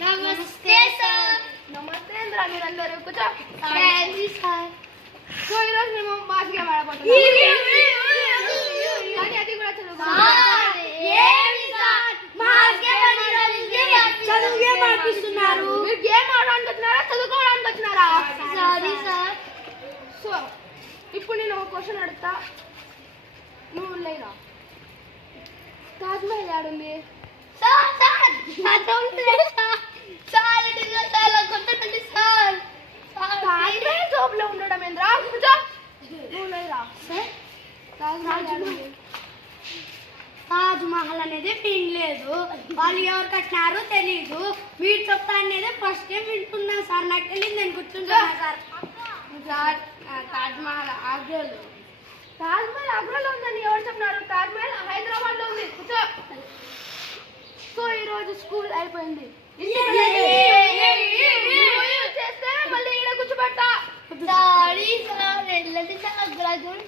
నమస్తే సార్. నమస్తే ఇంద్రా, మీరందరూ కూర్చో. సార్. సో ఈరోజు మేము మాస్ గేమ్ ఆడబోతున్నాం. కానీ అది కూడా చదువు. మీరు గేమ్ ఆడడానికి వచ్చినారా, చదువుకోవడానికి వచ్చినారా? Sorry sir. సో ఇప్పుడు నేను ఒక క్వశ్చన్ అడుగుతా, నువ్వు లేరా? తాజ్మహల్ ఆడుంది. తాజ్మహల్ జోబ్ లో ఉండడం ఏంద్రా? కూర్చో. నువ్వు లేరా? తాజ్ మహల్ అనేది వినలేదు, వాళ్ళు ఎవరు కట్టినారో తెలీదు. మీరు చెప్తా అనేది ఫస్ట్ టైం వింటున్నా సార్. నాకు తెలియదు, నేను కూర్చుంటున్నా సార్. సార్, తాజ్ మహల్ ఆగ్రాలో. తాజ్ మహల్ ఆగ్రాలో ఉందని ఎవరు చెప్పినారు? తాజ్ మహల్ హైదరాబాద్ లో ఉంది. కూర్చో. సో ఈ రోజు స్కూల్ అయిపోయింది. చేస్తే మళ్ళీ ఈడ కూర్చోబెడతా. సారీ సార్, వెళ్ళదు సార్.